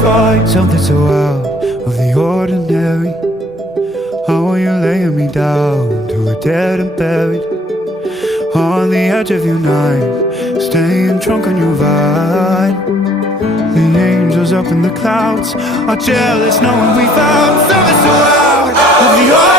find something so out of the ordinary? How are you laying me down to a dead and buried? On the edge of your knife, staying drunk on your vine. The angels up in the clouds are jealous knowing we found something so out of the ordinary.